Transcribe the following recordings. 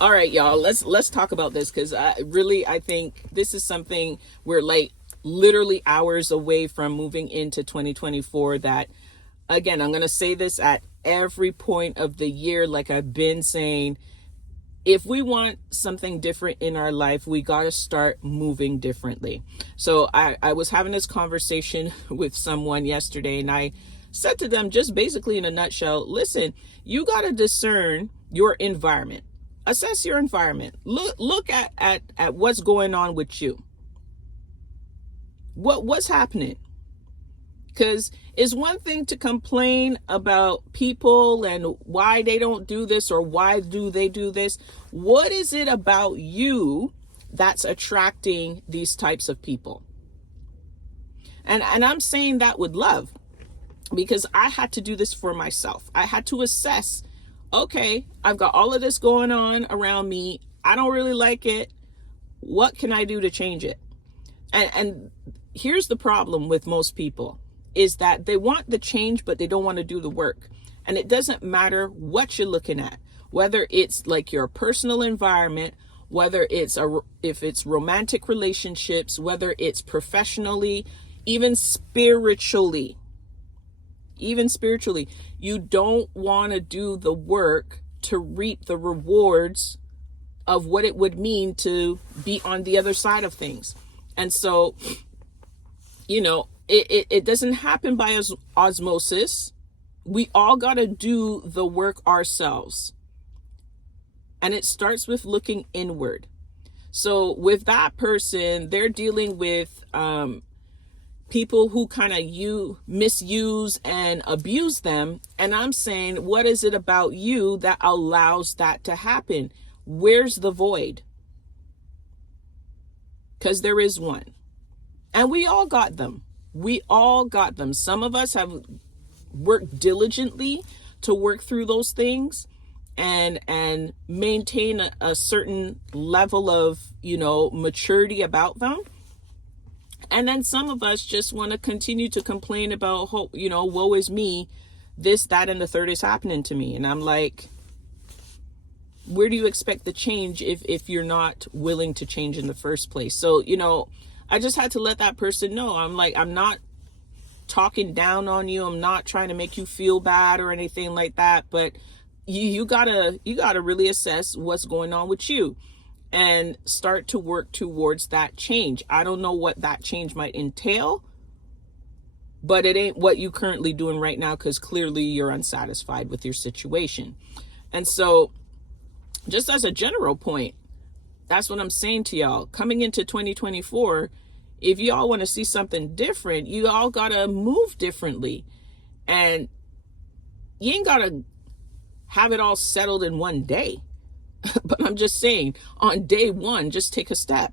All right, y'all. Let's talk about this because I think this is something we're like literally hours away from moving into 2024. That again, I'm gonna say this at every point of the year, like I've been saying. If we want something different in our life, we got to start moving differently. So I was having this conversation with someone yesterday, and I said to them, just basically in a nutshell, listen, you got to discern your environment. Assess your environment. Look at what's going on with you. What's happening? Because it's one thing to complain about people and why they don't do this or why do they do this. What is it about you that's attracting these types of people? And I'm saying that with love because I had to do this for myself. I had to assess, okay, I've got all of this going on around me. I don't really like it. What can I do to change it? And here's the problem with most people is that they want the change, but they don't want to do the work. And it doesn't matter what you're looking at, whether it's like your personal environment, whether if it's romantic relationships, whether it's professionally, even spiritually, you don't want to do the work to reap the rewards of what it would mean to be on the other side of things. And so, it doesn't happen by osmosis. We all got to do the work ourselves. And it starts with looking inward. So with that person, they're dealing with people who kind of misuse and abuse them. And I'm saying, what is it about you that allows that to happen? Where's the void? Because there is one. And we all got them. Some of us have worked diligently to work through those things and maintain a certain level of, maturity about them. And then some of us just want to continue to complain about, woe is me, this, that, and the third is happening to me. And I'm like, where do you expect the change if you're not willing to change in the first place? So, I just had to let that person know. I'm like, I'm not talking down on you. I'm not trying to make you feel bad or anything like that. But you gotta really assess what's going on with you and start to work towards that change. I don't know what that change might entail, but it ain't what you currently doing right now because clearly you're unsatisfied with your situation. And so just as a general point, that's what I'm saying to y'all. Coming into 2024, if y'all want to see something different, you all got to move differently. And you ain't got to have it all settled in one day. But I'm just saying, on day one, just take a step.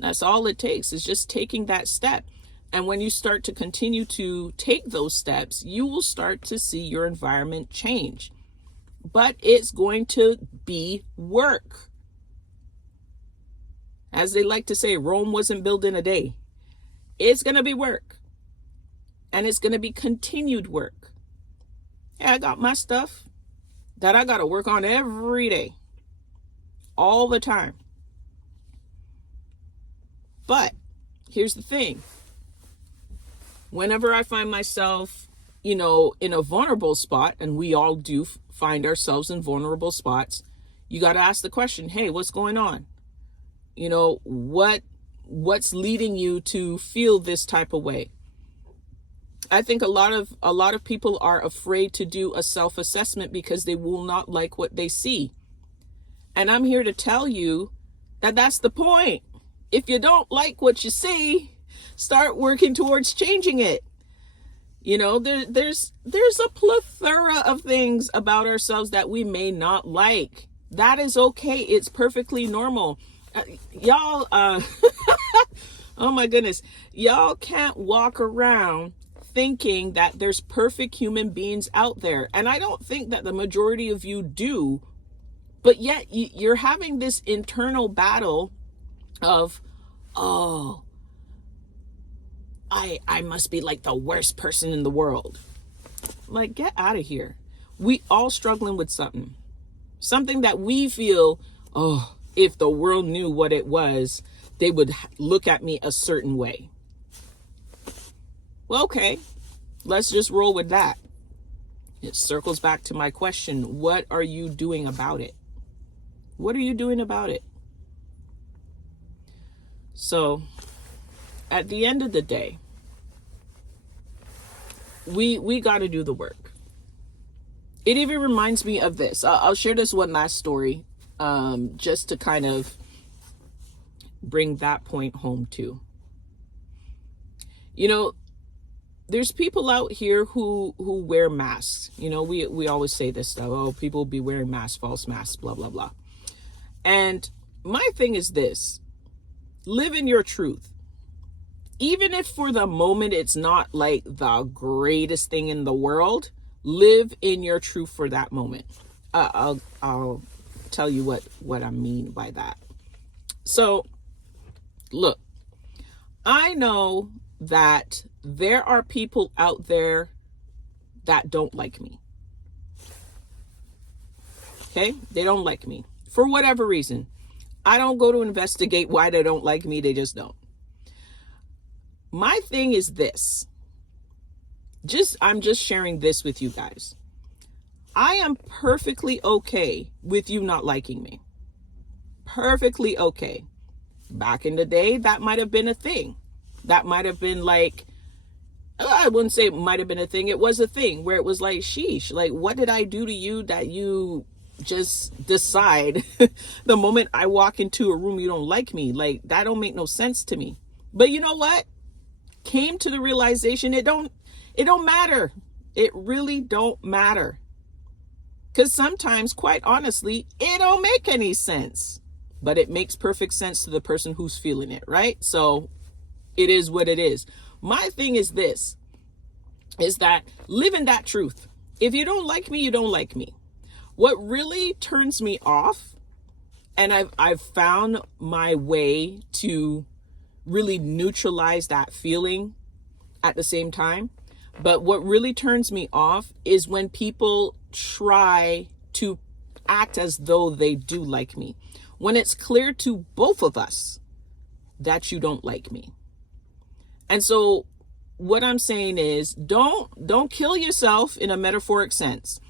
That's all it takes, is just taking that step. And when you start to continue to take those steps, you will start to see your environment change. But it's going to be work. As they like to say, Rome wasn't built in a day. It's going to be work. And it's going to be continued work. Yeah, I got my stuff that I got to work on every day. All the time. But here's the thing. Whenever I find myself, in a vulnerable spot, and we all do find ourselves in vulnerable spots, you got to ask the question, hey, what's going on? What's leading you to feel this type of way? I think a lot of people are afraid to do a self-assessment because they will not like what they see. And I'm here to tell you that that's the point. If you don't like what you see, start working towards changing it. There's a plethora of things about ourselves that we may not like. That is okay. It's perfectly normal. Y'all, oh my goodness. Y'all can't walk around thinking that there's perfect human beings out there. And I don't think that the majority of you do. But yet you're having this internal battle of, oh, I must be like the worst person in the world. Like, get out of here. We all struggling with something. Something that we feel, oh, if the world knew what it was, they would look at me a certain way. Well, okay, let's just roll with that. It circles back to my question. What are you doing about it? What are you doing about it? So at the end of the day, we got to do the work. It even reminds me of this. I'll share this one last story, just to kind of bring that point home too. You know, there's people out here who wear masks. You know, we always say this stuff. Oh, people be wearing masks, false masks, blah, blah, blah. And my thing is this: live in your truth. Even if for the moment it's not like the greatest thing in the world, live in your truth for that moment. I'll tell you what I mean by that. So, look, I know that there are people out there that don't like me. Okay? They don't like me for whatever reason. I don't go to investigate why they don't like me. They just don't. My thing is this. I'm just sharing this with you guys. I am perfectly okay with you not liking me. Perfectly okay. Back in the day, that might have been a thing. That might have been like, I wouldn't say it might have been a thing. It was a thing where it was like, sheesh, like, what did I do to you that you just decide the moment I walk into a room you don't like me? Like, that don't make no sense to me. But you know what? Came to the realization it don't matter. It really don't matter. Because sometimes, quite honestly, it don't make any sense. But it makes perfect sense to the person who's feeling it, right? So it is what it is. My thing is this, is that live in that truth. If you don't like me, you don't like me. What really turns me off, and I've found my way to really neutralize that feeling at the same time. But what really turns me off is when people try to act as though they do like me, when it's clear to both of us that you don't like me. And so what I'm saying is, don't kill yourself in a metaphoric sense.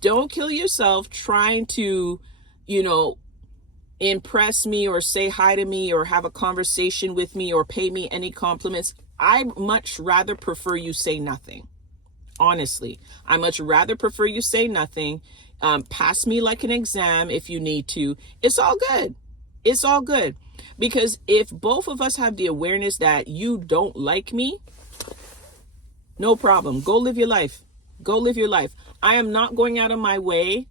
Don't kill yourself trying to, impress me or say hi to me or have a conversation with me or pay me any compliments. I much rather prefer you say nothing. Honestly, I much rather prefer you say nothing. Pass me like an exam if you need to. It's all good. It's all good. Because if both of us have the awareness that you don't like me, no problem. Go live your life. Go live your life. I am not going out of my way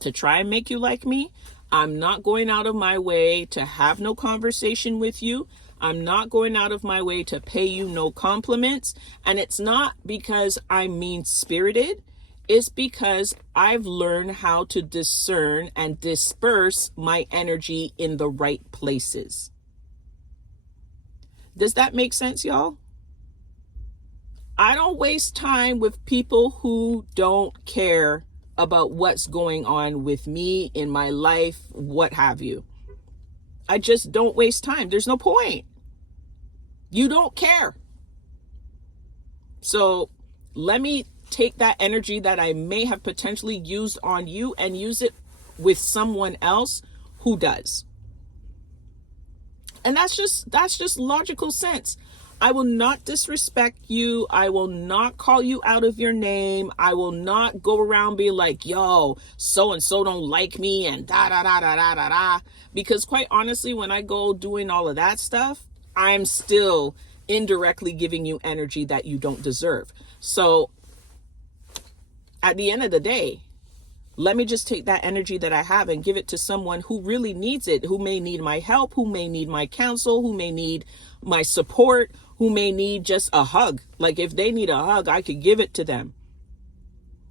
to try and make you like me. I'm not going out of my way to have no conversation with you. I'm not going out of my way to pay you no compliments. And it's not because I'm mean-spirited. It's because I've learned how to discern and disperse my energy in the right places. Does that make sense, y'all? I don't waste time with people who don't care about what's going on with me in my life, what have you. I just don't waste time. There's no point. You don't care. So let me take that energy that I may have potentially used on you and use it with someone else who does. And that's just logical sense. I will not disrespect you. I will not call you out of your name. I will not go around being like, yo, so-and-so don't like me and da-da-da-da-da-da-da. Because quite honestly, when I go doing all of that stuff, I'm still indirectly giving you energy that you don't deserve. So at the end of the day, let me just take that energy that I have and give it to someone who really needs it, who may need my help, who may need my counsel, who may need my support, who may need just a hug. Like if they need a hug, I could give it to them.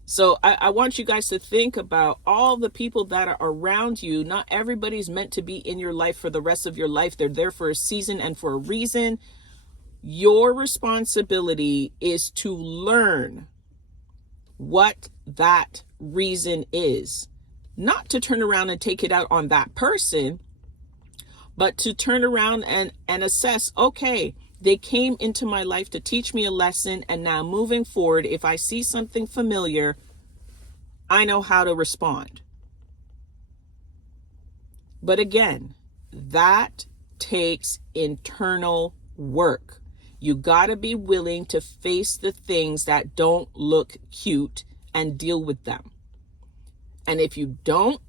So I want you guys to think about all the people that are around you. Not everybody's meant to be in your life for the rest of your life. They're there for a season and for a reason. Your responsibility is to learn what that reason is. not to turn around and take it out on that person, but to turn around and assess, okay, they came into my life to teach me a lesson, and now moving forward, if I see something familiar, I know how to respond. But again, that takes internal work. You got to be willing to face the things that don't look cute and deal with them. And if you don't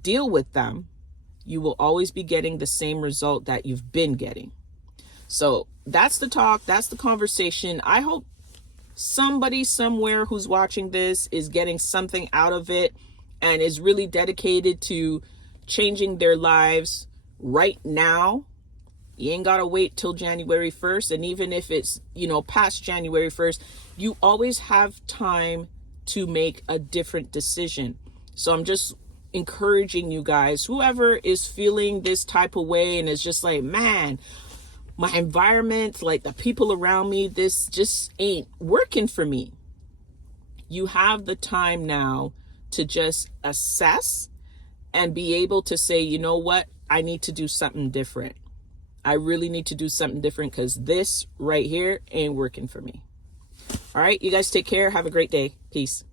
deal with them, you will always be getting the same result that you've been getting. So that's the talk. That's the conversation. I hope somebody somewhere who's watching this is getting something out of it and is really dedicated to changing their lives right now. You ain't got to wait till January 1st. And even if it's, past January 1st, you always have time to make a different decision. So I'm just encouraging you guys, whoever is feeling this type of way and is just like, man, my environment, like the people around me, this just ain't working for me. You have the time now to just assess and be able to say, you know what? I need to do something different. I really need to do something different because this right here ain't working for me. All right, you guys take care. Have a great day. Peace.